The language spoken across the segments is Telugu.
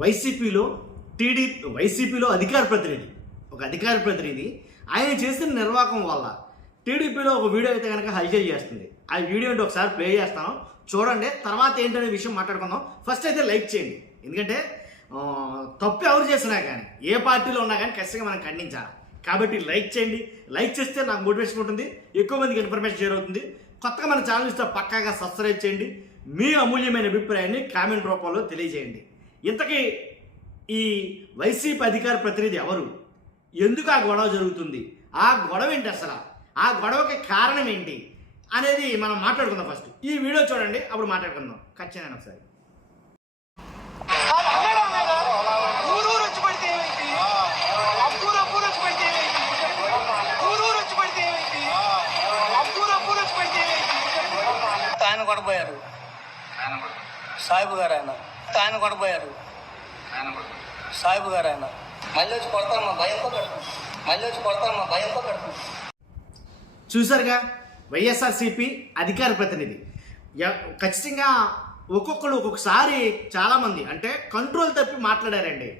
వైసీపీలో వైసీపీలో అధికార ప్రతినిధి ఆయన చేసిన నిర్వాహకం వల్ల టీడీపీలో ఒక వీడియో అయితే కనుక హైలైట్ చేస్తుంది. ఆ వీడియో అంటే ఒకసారి ప్లే చేస్తాను, చూడండి. తర్వాత ఏంటనే విషయం మాట్లాడుకుందాం. ఫస్ట్ అయితే లైక్ చేయండి, ఎందుకంటే తప్పు ఎవరు చేసినా కానీ ఏ పార్టీలో ఉన్నా కానీ ఖచ్చితంగా మనం ఖండించాలి. కాబట్టి లైక్ చేయండి. లైక్ చేస్తే నాకు మోటివేషన్ ఉంటుంది, ఎక్కువ మందికి ఇన్ఫర్మేషన్ షేర్ అవుతుంది. కొత్తగా మన ఛానల్ ఇస్తే పక్కాగా సబ్స్క్రైబ్ చేయండి. మీ అమూల్యమైన అభిప్రాయాన్ని కామెంట్ రూపంలో తెలియజేయండి. ఇంతకీ ఈ వైసీపీ అధికార ప్రతినిధి ఎవరు, ఎందుకు ఆ గొడవ జరుగుతుంది, ఆ గొడవ ఏంటి, అసలు ఆ గొడవకి కారణం ఏంటి అనేది మనం మాట్లాడుకుందాం. ఫస్ట్ ఈ వీడియో చూడండి, అప్పుడు మాట్లాడుకుందాం ఖచ్చితంగా ఒకసారి. ఆయన కొడబోయారు సాయిబు గారు, ఆయన కొడబోయారు సాయిబు గారు. ఆయన మళ్ళీ వచ్చి కొడతారు మా భయంతో కడుతుంది. చూసారుగా, వైఎస్ఆర్సీపీ అధికార ప్రతినిధి ఖచ్చితంగా ఒక్కొక్కరు ఒక్కొక్కసారి చాలామంది అంటే కంట్రోల్ తప్పి మాట్లాడారండి.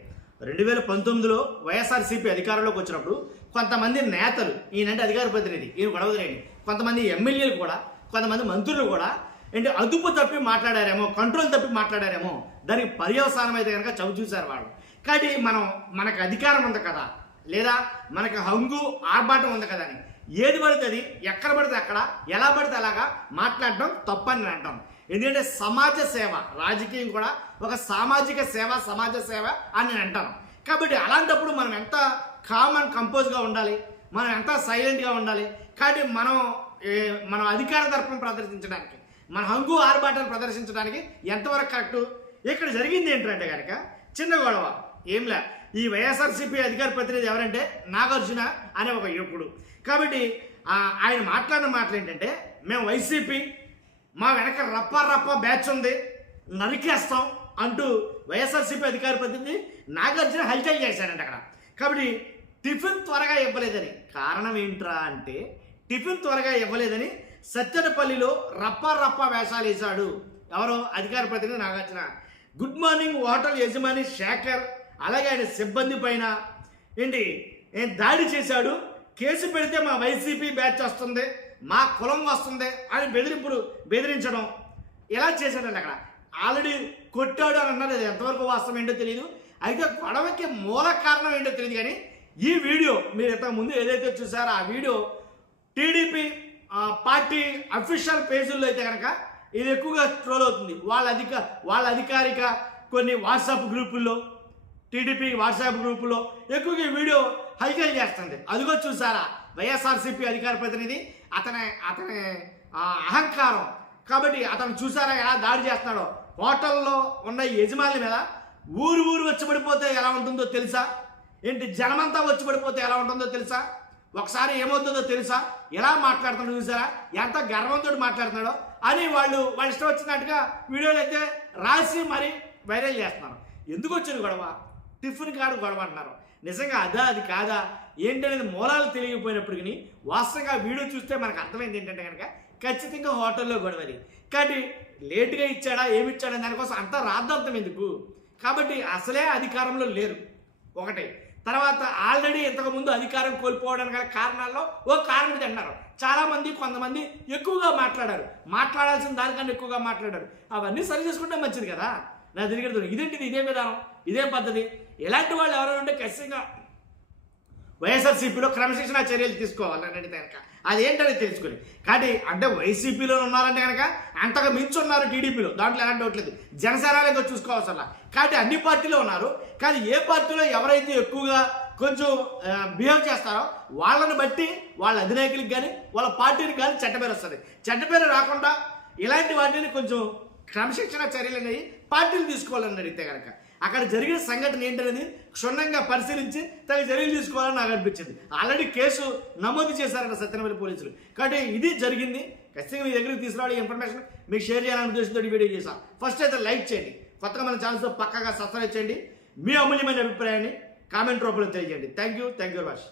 2019లో వైఎస్ఆర్సీపీ అధికారంలోకి వచ్చినప్పుడు కొంతమంది నేతలు, ఈయనంటే అధికార ప్రతినిధి, ఈయన గొడవలేండి, కొంతమంది ఎమ్మెల్యేలు కూడా, కొంతమంది మంత్రులు కూడా ఏంటి అదుపు తప్పి మాట్లాడారేమో, కంట్రోల్ తప్పి మాట్లాడారేమో, దానికి పర్యవసానం అయితే కనుక చవి చూశారు వాళ్ళు. కాబట్టి మనకు అధికారం ఉంది కదా, లేదా మనకు హంగు ఆర్భాటం ఉంది కదా అని ఏది పడితే అది, ఎక్కడ పడితే అక్కడ, ఎలా పడితే అలాగా మాట్లాడడం తప్పని అంటాం. ఎందుకంటే సమాజ సేవ, రాజకీయం కూడా ఒక సామాజిక సేవ, సమాజ సేవ అని నేను అంటాను. కాబట్టి అలాంటప్పుడు మనం ఎంత కామ్ అండ్ కంపోజ్గా ఉండాలి, మనం ఎంత సైలెంట్గా ఉండాలి. కాబట్టి మనం అధికార దర్పం ప్రదర్శించడానికి, మన హంగు ఆర్భాటాన్ని ప్రదర్శించడానికి ఎంతవరకు కరెక్టు. ఇక్కడ జరిగింది ఏంటంటే కనుక చిన్న గొడవ ఏంలే. ఈ వైఎస్ఆర్సీపీ అధికార ప్రతినిధి ఎవరంటే నాగార్జున అనే ఒక యువకుడు. కాబట్టి ఆయన మాట్లాడిన మాటలు ఏంటంటే, మేము వైసీపీ, మా వెనక రప్ప బ్యాచ్ ఉంది, నరికేస్తాం అంటూ వైఎస్ఆర్సీపీ అధికార ప్రతినిధి నాగార్జున హల్చల్ చేశారంట అక్కడ. కాబట్టి టిఫిన్ త్వరగా ఇవ్వలేదని, కారణం ఏంట్రా అంటే టిఫిన్ త్వరగా ఇవ్వలేదని సత్తెనపల్లిలో రప్ప వేషాలు వేశాడు. ఎవరో అధికార ప్రతినిధి నాగార్జున. గుడ్ మార్నింగ్ హోటల్ యజమాని శేఖర్, అలాగే ఆయన సిబ్బంది పైన దాడి చేశాడు. కేసు పెడితే మా వైసీపీ బ్యాచ్ వస్తుంది, మా కులం వస్తుంది అని బెదిరించడం ఎలా చేశాడండి. అక్కడ ఆల్రెడీ కొట్టాడు అని అన్నారు. అది ఎంతవరకు వాస్తవం ఏంటో తెలియదు. అయితే గొడవకి మూల కారణం ఏంటో తెలియదు. కానీ ఈ వీడియో మీరు ఇంతకుముందు ఏదైతే చూసారో ఆ వీడియో టీడీపీ పార్టీ అఫీషియల్ పేజీల్లో అయితే కనుక ఇది ఎక్కువగా ట్రోల్ అవుతుంది. వాళ్ళ అధికారిక కొన్ని వాట్సాప్ గ్రూపుల్లో, టీడీపీ వాట్సాప్ గ్రూపుల్లో ఎక్కువగా ఈ వీడియో హైలైట్ చేస్తుంది. అదిగో చూసారా, వైఎస్ఆర్సీపీ అధికార ప్రతినిధి అతని అహంకారం. కాబట్టి అతను చూసారా ఎలా దాడి చేస్తున్నాడో. హోటల్లో ఉన్న యజమానుల మీద ఊరు వచ్చి పడిపోతే ఎలా ఉంటుందో తెలుసా, జనమంతా వచ్చి పడిపోతే ఎలా ఉంటుందో తెలుసా, ఒకసారి ఏమవుతుందో తెలుసా, ఎలా మాట్లాడుతున్నాడో చూసారా, ఎంత గర్వంతో మాట్లాడుతున్నాడో అని వాళ్ళు ఇష్టం వచ్చినట్టుగా వీడియోలు అయితే రాసి మరి వైరల్ చేస్తున్నారు. ఎందుకు వచ్చింది గొడవ, టిఫిన్ కాడు గొడవ అంటున్నారు. నిజంగా అదా అది కాదా ఏంటనేది మూలాలు తెలియకపోయినప్పటికీ వాస్తవంగా వీడియో చూస్తే మనకు అర్థమైంది ఏంటంటే కనుక ఖచ్చితంగా హోటల్లో గొడవది. కాబట్టి లేటుగా ఇచ్చాడా ఏమిచ్చాడా దానికోసం అంతా రాద్ధాంతం ఎందుకు. కాబట్టి అసలే అధికారంలో లేరు ఒకటి. తర్వాత ఆల్రెడీ ఇంతకుముందు అధికారం కోల్పోవడానికి గల కారణాల్లో ఓ కారణం ఇది అన్నారు. కొంతమంది ఎక్కువగా మాట్లాడారు, మాట్లాడాల్సిన దానికన్నా ఎక్కువగా మాట్లాడారు. అవన్నీ సరి చేసుకుంటే మంచిది కదా. నా తిరిగి ఇదేంటిది, ఇదే విధానం, ఇదే పద్ధతి. ఇలాంటి వాళ్ళు ఎవరైనా ఉంటే ఖచ్చితంగా వైఎస్ఆర్సీపీలో క్రమశిక్షణ చర్యలు తీసుకోవాలని అడిగితే కనుక అదేంటనేది తెలుసుకుని. కాబట్టి అంటే వైసీపీలో ఉన్నారంటే కనుక అంతగా మించి ఉన్నారు టీడీపీలో, దాంట్లో ఎలాంటి ఉండట్లేదు. జనసేనలో ఇంకా చూసుకోవాల్సిన. కాబట్టి అన్ని పార్టీలో ఉన్నారు. కానీ ఏ పార్టీలో ఎవరైతే ఎక్కువగా కొంచెం బిహేవ్ చేస్తారో వాళ్ళని బట్టి వాళ్ళ అధినాయకులకు కానీ వాళ్ళ పార్టీకి కానీ చెడ్డ పేరు వస్తుంది. చెడ్డ పేరు రాకుండా ఇలాంటి వాటిని కొంచెం క్రమశిక్షణ చర్యలు అనేవి పార్టీలు తీసుకోవాలని అడిగితే కనుక అక్కడ జరిగిన సంఘటన ఏంటనేది క్షుణ్ణంగా పరిశీలించి తగిన చర్యలు తీసుకోవాలని నాకు అనిపించింది. ఆల్రెడీ కేసు నమోదు చేశారన్న సత్తెనపల్లి పోలీసులు. కాబట్టి ఇది జరిగింది. ఖచ్చితంగా మీ దగ్గరికి తీసుకురావాలి ఇన్ఫర్మేషన్ మీకు షేర్ చేయాలనే ఉద్దేశంతో వీడియో చేశాను. ఫస్ట్ అయితే లైక్ చేయండి, కొత్తగా మన ఛానల్తో పక్కాగా సబ్స్క్రైబ్ చేయండి. మీ అమూల్యమైన అభిప్రాయాన్ని కామెంట్ రూపంలో తెలియజేయండి. Thank you very much.